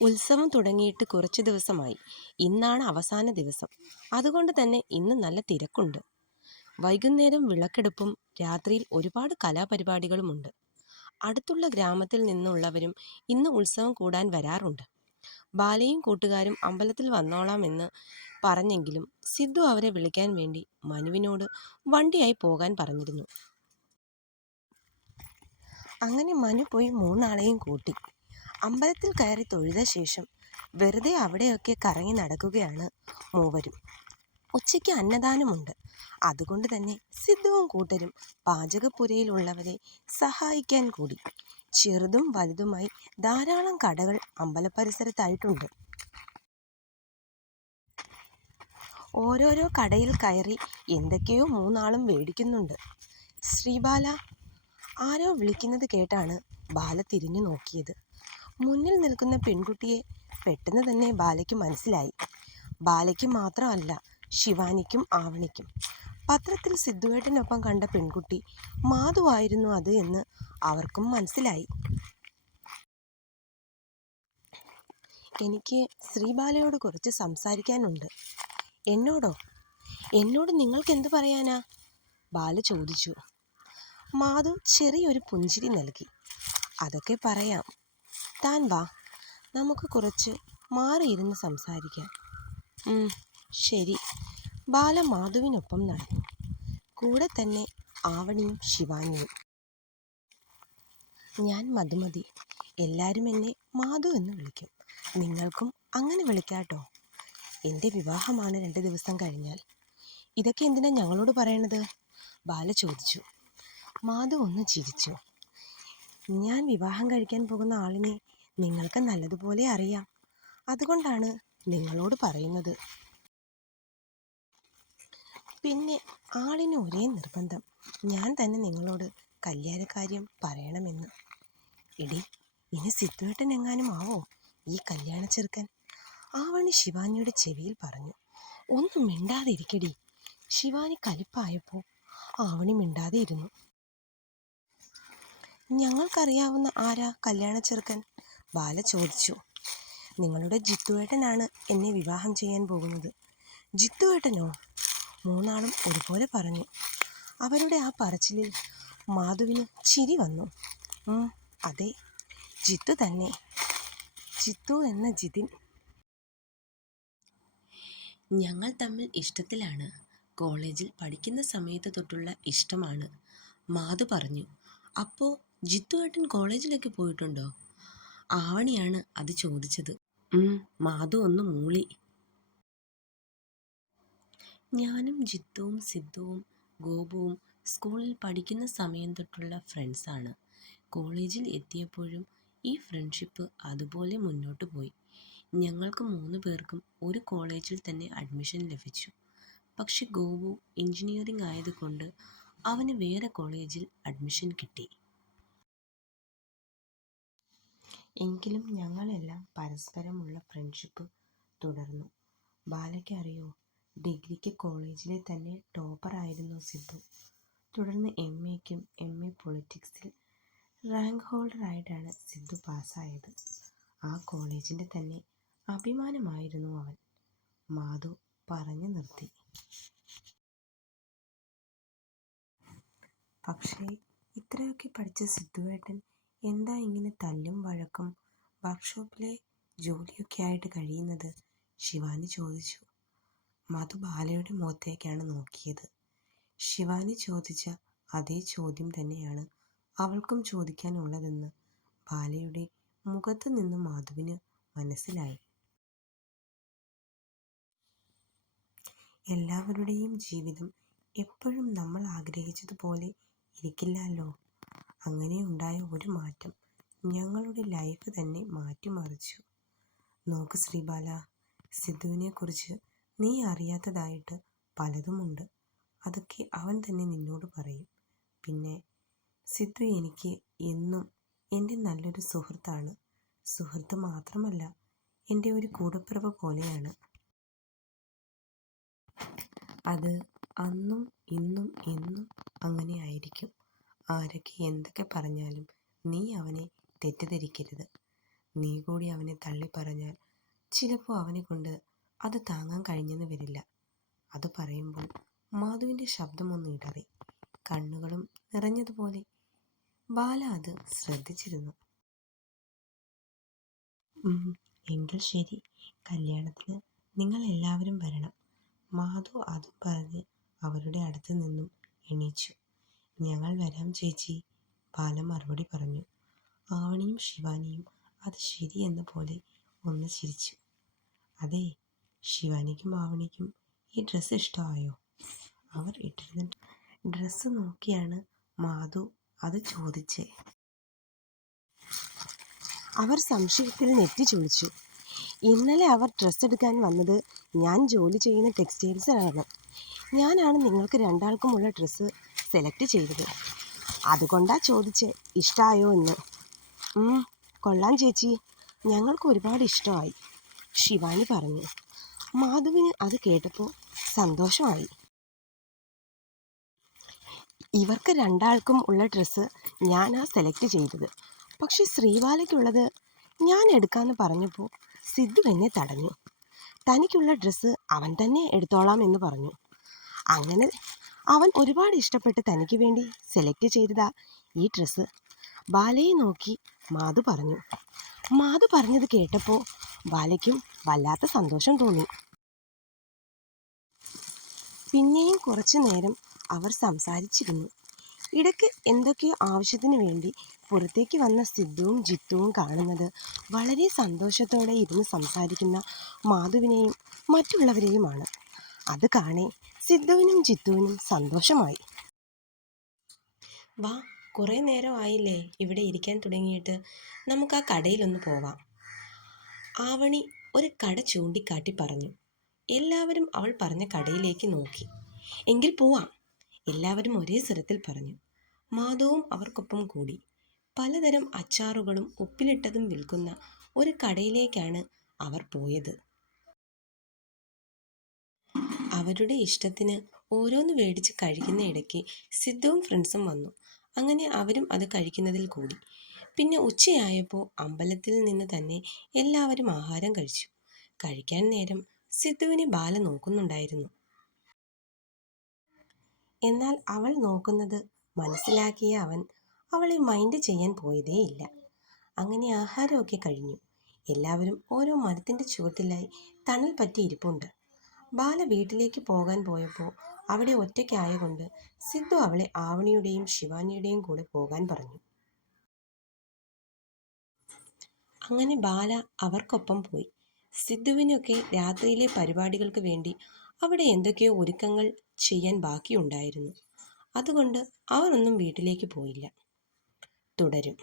ഉത്സവം തുടങ്ങിയിട്ട് കുറച്ച് ദിവസമായി. ഇന്നാണ് അവസാന ദിവസം. അതുകൊണ്ട് തന്നെ ഇന്ന് നല്ല തിരക്കുണ്ട്. വൈകുന്നേരം വിളക്കെടുപ്പും രാത്രിയിൽ ഒരുപാട് കലാപരിപാടികളുമുണ്ട്. അടുത്തുള്ള ഗ്രാമത്തിൽ നിന്നുള്ളവരും ഇന്ന് ഉത്സവം കൂടാൻ വരാറുണ്ട്. ബാലയും കൂട്ടുകാരും അമ്പലത്തിൽ വന്നോളാം എന്ന് പറഞ്ഞെങ്കിലും സിദ്ധു അവരെ വിളിക്കാൻ വേണ്ടി മനുവിനോട് വണ്ടിയായി പോകാൻ പറഞ്ഞിരുന്നു. അങ്ങനെ മനു പോയി മൂന്നാളെയും കൂട്ടി അമ്പലത്തിൽ കയറി തൊഴുത ശേഷം വെറുതെ അവിടെയൊക്കെ കറങ്ങി നടക്കുകയാണ് മൂവരും. ഉച്ചയ്ക്ക് അന്നദാനമുണ്ട്. അതുകൊണ്ട് തന്നെ സിദ്ധുവും കൂട്ടരും പാചകപ്പുരയിലുള്ളവരെ സഹായിക്കാൻ കൂടി. ചെറുതും വലുതുമായി ധാരാളം കടകൾ അമ്പലപരിസരത്തായിട്ടുണ്ട്. ഓരോരോ കടയിൽ കയറി എന്തൊക്കെയോ മൂന്നാളും മേടിക്കുന്നുണ്ട്. ശ്രീബാല, ആരോ വിളിക്കുന്നത് കേട്ടാണ് ബാല തിരിഞ്ഞു നോക്കിയത്. മുന്നിൽ നിൽക്കുന്ന പെൺകുട്ടിയെ പെട്ടെന്ന് തന്നെ ബാലയ്ക്ക് മനസ്സിലായി. ബാലയ്ക്ക് മാത്രമല്ല, ശിവാനിക്കും ആവണിക്കും. പത്രത്തിൽ സിദ്ധുവേട്ടനൊപ്പം കണ്ട പെൺകുട്ടി മാധുവായിരുന്നു അത് എന്ന് അവർക്കും മനസ്സിലായി. എനിക്ക് ശ്രീബാലയോട് കുറച്ച് സംസാരിക്കാനുണ്ട്. എന്നോടോ? എന്നോട് നിങ്ങൾക്ക് എന്ത് പറയാനാ? ബാല ചോദിച്ചു. മാധു ചെറിയൊരു പുഞ്ചിരി നൽകി. അതൊക്കെ പറയാം, താൻ വാ, നമുക്ക് കുറച്ച് മാറിയിരുന്ന് സംസാരിക്കാം. ശരി. ബാല മാധുവിനൊപ്പം നടന്നു. കൂടെ തന്നെ ആവണിയും ശിവാനിയും. ഞാൻ മധുമതി. എല്ലാവരും എന്നെ മാധു എന്ന് വിളിക്കും. നിങ്ങൾക്കും അങ്ങനെ വിളിക്കാട്ടോ. എൻ്റെ വിവാഹമാണ് 2 ദിവസം കഴിഞ്ഞാൽ. ഇതൊക്കെ എന്തിനാ ഞങ്ങളോട് പറയണത്? ബാല ചോദിച്ചു. മാധു ഒന്ന് ചിരിച്ചു. ഞാൻ വിവാഹം കഴിക്കാൻ പോകുന്ന ആളിനെ നിങ്ങൾക്ക് നല്ലതുപോലെ അറിയാം. അതുകൊണ്ടാണ് നിങ്ങളോട് പറയുന്നത്. പിന്നെ ആളിന് ഒരേ നിർബന്ധം, ഞാൻ തന്നെ നിങ്ങളോട് കല്യാണക്കാര്യം പറയണമെന്ന്. എടി, ഇനി സിദ്ധുവേട്ടൻ എങ്ങാനും ആവോ ഈ കല്യാണ ചെറുക്കൻ? ആവണി ശിവാനിയുടെ ചെവിയിൽ പറഞ്ഞു. ഒന്നും മിണ്ടാതെ ഇരിക്കടി. ശിവാനി കലിപ്പായപ്പോൾ ആവണി മിണ്ടാതെ ഇരുന്നു. ഞങ്ങൾക്കറിയാവുന്ന ആരാ കല്യാണ ചെറുക്കൻ? ബാല ചോദിച്ചു. നിങ്ങളുടെ ജിത്തുവേട്ടനാണ് എന്നെ വിവാഹം ചെയ്യാൻ പോകുന്നത്. ജിത്തുവേട്ടനോ? മൂന്നാളും ഒരുപോലെ പറഞ്ഞു. അവരുടെ ആ പറച്ചിലിൽ മാധുവിന് ചിരി വന്നു. അതെ, ജിത്തു തന്നെ. ജിത്തു എന്ന ജിതിൻ. ഞങ്ങൾ തമ്മിൽ ഇഷ്ടത്തിലാണ്. കോളേജിൽ പഠിക്കുന്ന സമയത്ത് തൊട്ടുള്ള ഇഷ്ടമാണ്, മാധു പറഞ്ഞു. അപ്പോൾ ജിത്തുവേട്ടൻ കോളേജിലേക്ക് പോയിട്ടുണ്ടോ? ആവണിയാണ് അത് ചോദിച്ചത്. മാധു ഒന്ന് മൂളി. ഞാനും ജിത്തുവും സിദ്ധുവും ഗോപുവും സ്കൂളിൽ പഠിക്കുന്ന സമയം തൊട്ടുള്ള ഫ്രണ്ട്സാണ്. കോളേജിൽ എത്തിയപ്പോഴും ഈ ഫ്രണ്ട്ഷിപ്പ് അതുപോലെ മുന്നോട്ട് പോയി. ഞങ്ങൾക്ക് 3 പേർക്കും ഒരു കോളേജിൽ തന്നെ അഡ്മിഷൻ ലഭിച്ചു. പക്ഷെ ഗോപു എഞ്ചിനീയറിംഗ് ആയതുകൊണ്ട് അവന് വേറെ കോളേജിൽ അഡ്മിഷൻ കിട്ടി. എങ്കിലും ഞങ്ങളെല്ലാം പരസ്പരമുള്ള ഫ്രണ്ട്ഷിപ്പ് തുടർന്നു. ബാലയ്ക്ക് അറിയോ, ഡിഗ്രിക്ക് കോളേജിലെ തന്നെ ടോപ്പറായിരുന്നു സിദ്ധു. തുടർന്ന് MAക്കും MA പൊളിറ്റിക്സിൽ റാങ്ക് ഹോൾഡറായിട്ടാണ് സിദ്ധു പാസ്സായത്. ആ കോളേജിൻ്റെ തന്നെ അഭിമാനമായിരുന്നു അവൻ. മാധു പറഞ്ഞു നിർത്തി. പക്ഷേ ഇത്രയൊക്കെ പഠിച്ച സിദ്ധുവേട്ടൻ എന്താ ഇങ്ങനെ തല്ലും വഴക്കും വർക്ക്ഷോപ്പിലെ ജോലിയൊക്കെ ആയിട്ട് കഴിയുന്നത്? ശിവാനി ചോദിച്ചു. മധു ബാലയുടെ മുഖത്തേക്കാണ് നോക്കിയത്. ശിവാനി ചോദിച്ച അതേ ചോദ്യം തന്നെയാണ് അവൾക്കും ചോദിക്കാനുള്ളതെന്ന് ബാലയുടെ മുഖത്ത് നിന്ന് മാധുവിന് മനസ്സിലായി. എല്ലാവരുടെയും ജീവിതം എപ്പോഴും നമ്മൾ ആഗ്രഹിച്ചതുപോലെ ഇരിക്കില്ലല്ലോ. അങ്ങനെ ഉണ്ടായ ഒരു മാറ്റം ഞങ്ങളുടെ ലൈഫ് തന്നെ മാറ്റിമറിച്ചു. നോക്ക് ശ്രീബാല, സിദ്ധുവിനെക്കുറിച്ച് നീ അറിയാത്തതായിട്ട് പലതുമുണ്ട്. അതൊക്കെ അവൻ തന്നെ നിന്നോട് പറയും. പിന്നെ സിദ്ധു എനിക്ക് എന്നും എൻ്റെ നല്ലൊരു സുഹൃത്താണ്. സുഹൃത്ത് മാത്രമല്ല, എൻ്റെ ഒരു കൂടപ്പിറപ്പ് പോലെയാണ്. അത് അന്നും ഇന്നും എന്നും അങ്ങനെ ആയിരിക്കും. ആരൊക്കെ എന്തൊക്കെ പറഞ്ഞാലും നീ അവനെ തെറ്റിദ്ധരിക്കരുത്. നീ കൂടി അവനെ തള്ളിപ്പറഞ്ഞാൽ ചിലപ്പോൾ അവനെ കൊണ്ട് അത് താങ്ങാൻ കഴിഞ്ഞെന്ന് വരില്ല. അത് പറയുമ്പോൾ മാധുവിൻ്റെ ശബ്ദമൊന്ന് ഇടറി, കണ്ണുകളും നിറഞ്ഞതുപോലെ. ബാല അത് ശ്രദ്ധിച്ചിരുന്നു. എങ്കിൽ ശരി, കല്യാണത്തിന് നിങ്ങൾ എല്ലാവരും വരണം. മാധു അതും പറഞ്ഞ് അവരുടെ അടുത്ത് നിന്നും എണീച്ചു. ഞങ്ങൾ വരാം ചേച്ചി, ബാല മറുപടി പറഞ്ഞു. ആവണിയും ശിവാനിയും അത് ശരിയെന്ന പോലെ ഒന്ന് ചിരിച്ചു. അതെ, ശിവാനിക്കും ആവണിക്കും ഈ ഡ്രസ്സ് ഇഷ്ടമായോ? അവർ ഇട്ടിരുന്ന ഡ്രസ്സ് നോക്കിയാണ് മാധു അത് ചോദിച്ചേ. അവർ സംശയത്തിൽ നെറ്റി ചുളിച്ചു. ഇന്നലെ അവർ ഡ്രസ്സ് എടുക്കാൻ വന്നത് ഞാൻ ജോലി ചെയ്യുന്ന ടെക്സ്റ്റൈൽസിലാണ്. ഞാനാണ് നിങ്ങൾക്ക് രണ്ടാൾക്കുമുള്ള ഡ്രസ്സ് സെലക്ട് ചെയ്തത്. അതുകൊണ്ടാ ചോദിച്ചേ ഇഷ്ടമായോ എന്ന്. കൊള്ളാം ചേച്ചി, ഞങ്ങൾക്ക് ഒരുപാട് ഇഷ്ടമായി, ശിവാനി പറഞ്ഞു. മാധുവിന് അത് കേട്ടപ്പോൾ സന്തോഷമായി. ഇവർക്ക് രണ്ടാൾക്കും ഉള്ള ഡ്രസ്സ് ഞാനാ സെലക്ട് ചെയ്തത്. പക്ഷെ ശ്രീവാലയ്ക്കുള്ളത് ഞാൻ എടുക്കാമെന്ന് പറഞ്ഞപ്പോൾ സിദ്ധു എന്നെ തടഞ്ഞു. തനിക്കുള്ള ഡ്രസ്സ് അവൻ തന്നെ എടുത്തോളാം എന്ന് പറഞ്ഞു. അങ്ങനെ അവൻ ഒരുപാട് ഇഷ്ടപ്പെട്ട് തനിക്ക് വേണ്ടി സെലക്ട് ചെയ്തതാ ഈ ഡ്രസ്സ്. ബാലയെ നോക്കി മാധു പറഞ്ഞു. മാധു പറഞ്ഞത് കേട്ടപ്പോൾ ബാലയ്ക്കും വല്ലാത്ത സന്തോഷം തോന്നി. പിന്നെയും കുറച്ചു നേരം അവർ സംസാരിച്ചിരുന്നു. ഇടയ്ക്ക് എന്തൊക്കെയോ ആവശ്യത്തിന് വേണ്ടി പുറത്തേക്ക് വന്ന സിദ്ധുവും ജിത്തുവും കാണുന്നത് വളരെ സന്തോഷത്തോടെ ഇരുന്ന് സംസാരിക്കുന്ന മാധുവിനെയും മറ്റുള്ളവരെയുമാണ്. അത് കാണേ സിദ്ധുവിനും ജിത്തുവിനും സന്തോഷമായി. വാ, കുറേ നേരമായില്ലേ ഇവിടെ ഇരിക്കാൻ തുടങ്ങിയിട്ട്, നമുക്ക് ആ കടയിലൊന്ന് പോവാം, ആവണി ഒരു കട ചൂണ്ടിക്കാട്ടി പറഞ്ഞു. എല്ലാവരും അവൾ പറഞ്ഞ കടയിലേക്ക് നോക്കി. എങ്കിൽ പോവാം, എല്ലാവരും ഒരേ സ്വരത്തിൽ പറഞ്ഞു. മാധവും അവർക്കൊപ്പം കൂടി. പലതരം അച്ചാറുകളും ഉപ്പിലിട്ടതും വിൽക്കുന്ന ഒരു കടയിലേക്കാണ് അവർ പോയത്. അവരുടെ ഇഷ്ടത്തിന് ഓരോന്ന് മേടിച്ച് കഴിക്കുന്ന ഇടയ്ക്ക് സിദ്ധുവും ഫ്രണ്ട്സും വന്നു. അങ്ങനെ അവരും അത് കഴിക്കുന്നതിൽ കൂടി. പിന്നെ ഉച്ചയായപ്പോൾ അമ്പലത്തിൽ നിന്ന് തന്നെ എല്ലാവരും ആഹാരം കഴിച്ചു. കഴിക്കാൻ നേരം സിദ്ധുവിനെ ബാല നോക്കുന്നുണ്ടായിരുന്നു. എന്നാൽ അവൾ നോക്കുന്നത് മനസ്സിലാക്കിയ അവൻ അവളെ മൈൻഡ് ചെയ്യാൻ പോയതേയില്ല. അങ്ങനെ ആഹാരമൊക്കെ കഴിഞ്ഞു. എല്ലാവരും ഓരോ മരത്തിൻ്റെ ചുവട്ടിലായി തണൽ പറ്റി ഇരിപ്പുണ്ട്. ബാല വീട്ടിലേക്ക് പോകാൻ പോയപ്പോൾ അവിടെ ഒറ്റയ്ക്കായകൊണ്ട് സിദ്ധു അവളെ ആവണിയുടെയും ശിവാനിയുടെയും കൂടെ പോകാൻ പറഞ്ഞു. അങ്ങനെ ബാല അവർക്കൊപ്പം പോയി. സിദ്ധുവിനൊക്കെ രാത്രിയിലെ പരിപാടികൾക്ക് വേണ്ടി അവിടെ എന്തൊക്കെയോ ഒരുക്കങ്ങൾ ചെയ്യാൻ ബാക്കിയുണ്ടായിരുന്നു. അതുകൊണ്ട് അവരൊന്നും വീട്ടിലേക്ക് പോയില്ല. തുടരും.